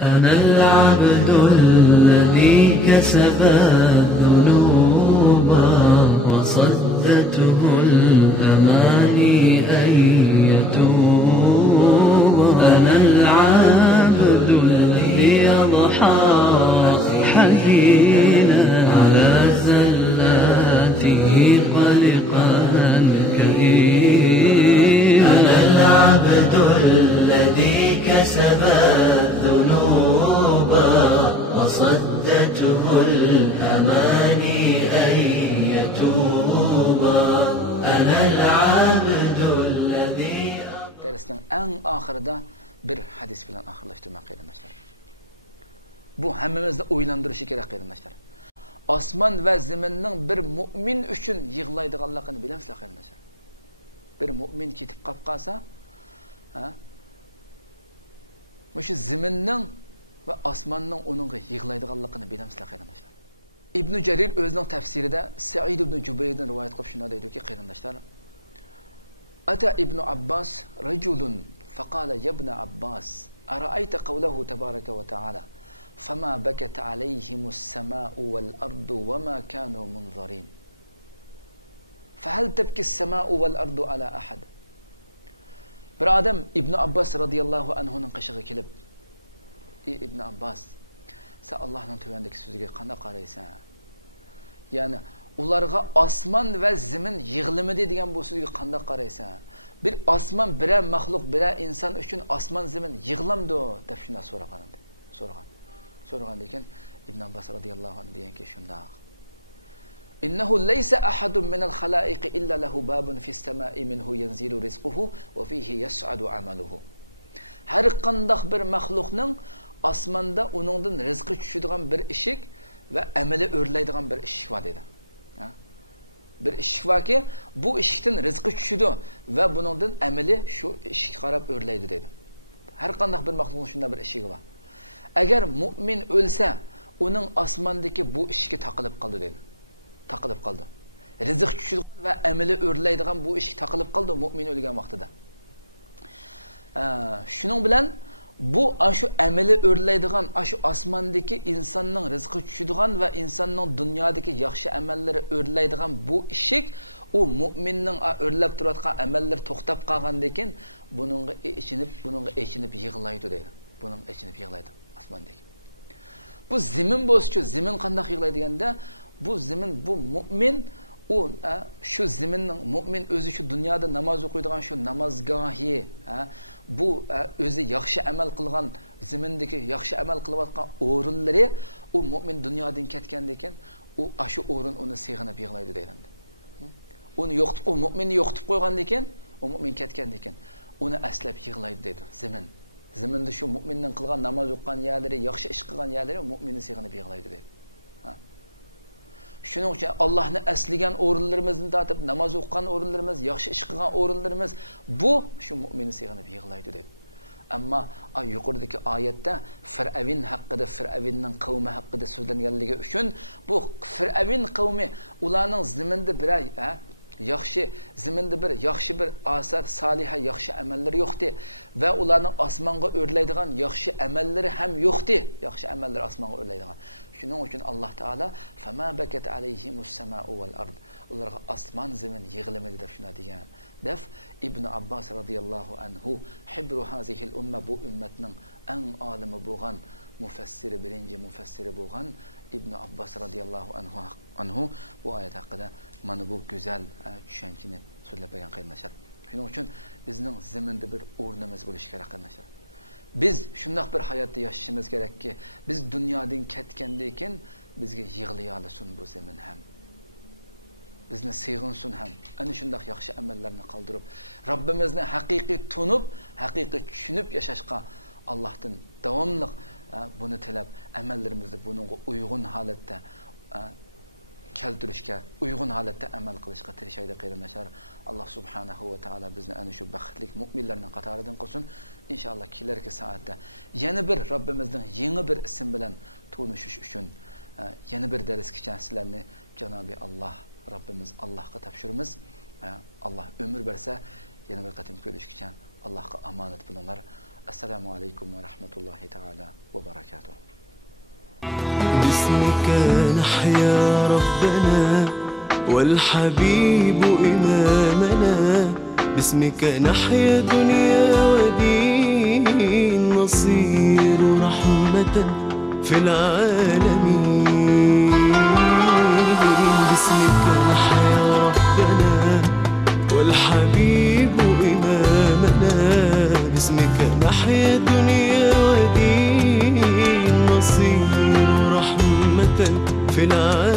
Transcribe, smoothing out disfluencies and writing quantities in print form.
أنا العبد الذي كسب الذنوب وصدته الأماني أن يتوب. أنا العبد الذي أضحى حزينا على زلاته قلقا كئيبا. أنا العبد الذي كسب الذنوب وصدته الأماني أن يتوب. أنا العبد الذي Dersinin en ahırda bir hadis bilen ahırlaştırmak arkadaşlar. Bu hemmimizde oylandırışı gerek arkadaşlar. Osman ve zeminin bir mümin üçün yığılaydıqanlığını bilemizler arkadaşlar. Bir mümin ketip qap qalsa, şu zeminin ve osmanın onunğa yığılaydıqanlığını bilemizler arkadaşlar. İbn Cerir özünün tefsirinde Sa'id ibn Jubayr'dan rivayet qilib shunday deydi ki arkadaşlar. أتى ابن عباس رجل فقال يا ابن عباس أرأيت قوله تبارك وتعالى فما بكت عليهم السماء والأرض وما كانوا منظرين فهل تبكي السماء والأرض على أحد. Bir adam İbn Abbas radıyallahu anhu'nun qışığı kelib, İbn Abbas, sen Allah'ın tövəndəki sözüge qana qaraysan? Yani ularga osman ve zemin yığılımıdı degan bu sözge qanda qaraysan? Bir osman, bir maxluq, bir insan üçün osman zemin yığılamdı deb shunda so'ragan lekin İbn Abbas radıyallahu anh degan ki shundaq. İnnehu leysa ahadun minal xalaiqi illa lahu babun fis semai minhu yanzilu rizquhu ve fihi yas'adu amaluhu. Her qandaq bir maxluqning osmonda uningdan rizqi tushadigan bir eshik ve amali o'rlaydigan bir eshik bor dedi. Bir eshik varki bu eshikdan rizqi tushadi ve buningdan amali shu eshik qarab o'rlaydi dedi. Har qandaq bir maxluqning shunday bir eshigi bor. Agar mu'min o'lsa, uning osmondagi bu eshikka taqilib qoldi dedi. Taqilib qoldi. Rizq tushadigan ve amali o'rlaydigan bu eshik taqilib qoldi mu'min o'lgan vaqtida. Shuning bilan bu aşu ameli o'rlaydigan, aşu osmondagi insonning rizqi tushadigan ve insonning dunyodagi yaxshi amalları o'rlaydigan bu eshik u mu'minning o'rlab turadigan amallari to'xtab qolgandan keyin buningga echinib yig'laydi deydi. Buning echinib yig'laydi osmondagi. Bu zemin bo'lsa-chi, zemin qanday yig'laydi deganda, bu zemin, bu mu'min o şu zeminning mu'min o'zi şu dunyoda namoz o'qiydigan şu namozgohi, bu o'zi yaxshi amal qilgan zemindagi yaxshi amal qilayotgan o'rinlari u mu'min dunyodan ketgandan keyin u shu o'rin uni sig'inib yig'laydi deydi. Uni yo'qitib, o mu'minni yo'qitib qo'ygandan keyin, o mu'min ketgandan keyin uni aslab yig'laydi deydi zemin. Zeminda şu mu'minning qilgan namoz o'qigan yerlari, yaxshi ish qilgan yerlari mu'minni sig'inib yig'laydi deydi. Shuning uchun Allohni asligan o'rinlarimizdan tortib namoz o'qigan o'rinlarimiz, yaxshi ish qilgan o'rinlarimiz bu shu mu'minni sig'inib yig'laydi dedi. Ammo yuqoridagi oyatda Fir'avin haqida, Fir'avinning qavmi haqida so'zlanganligi uchun bu Fir'avin qavmi ularning ziminda bir yaxshi ziminda bir yaxshi bir asar, soliha, yaxshi amallar yo'qdi va ularning osmonga o'rlaydigan yaxshi amallari ham yo'qdi. Yaxshi amallar osmonga o'rlaydigan. Shuning uchun Alloh taolo fama bakat alayhimus samau val ard. Ularga osmon zemin yig'lamadi deb shuna degan. Def İbn Abbas radıyallahu anhu hibru hazihil umma, bu ummatning eng olimi bo'lgan mufassiri, birinchi mufassiri bo'lgan İbn Abbas radıyallahu anhu bu oyat haqida mana bu go'zal tushunchani so'zlab bergan qarindoshlar. Shuning uchun bizning zeminda bir o'rnimiz bo'lishi kerak qarindoshlar. Biz shunday bir hayotda yashashimiz kerakki, biz dunyodan ketgandan keyin bizga yig'lay olsin bu zemin ham. Bizni sig'insin ham. Ana shunday yaxshi amallarni qoldirib, Robbimizni haqiqiy tunib, haqiqiy tushunib yashashga Allohdan davomli bunu tilab, amallarimizni buningga uyg'un holatda keltirishga, uyg'un holatda amal qilishga tirishaylik qarindoshlar. Alloh subhanahu va taolo bizni ana shu baxtli mu'minlarning qatoridan qilsin. İnşallah kelarki soatda yana bir Robbimizning yangi bir ism bilan tanishish uchun yana bir dars kechgan sizlarni Janobi Alloh Robbimiz Allohga topshiramiz. Allah ömür bersa yana bir qatim ko'rishgacha Allohga omonat bo'linglar. السلام عليكم ورحمة الله تعالى وبركاته. باسمك نحيا ربنا والحبيب إمامنا، باسمك نحيا دنيا ودين، نصير رحمة في العالمين. باسمك نحيا ربنا والحبيب إمامنا، باسمك نحيا دنيا ودين، نصير رحمة في العالمين.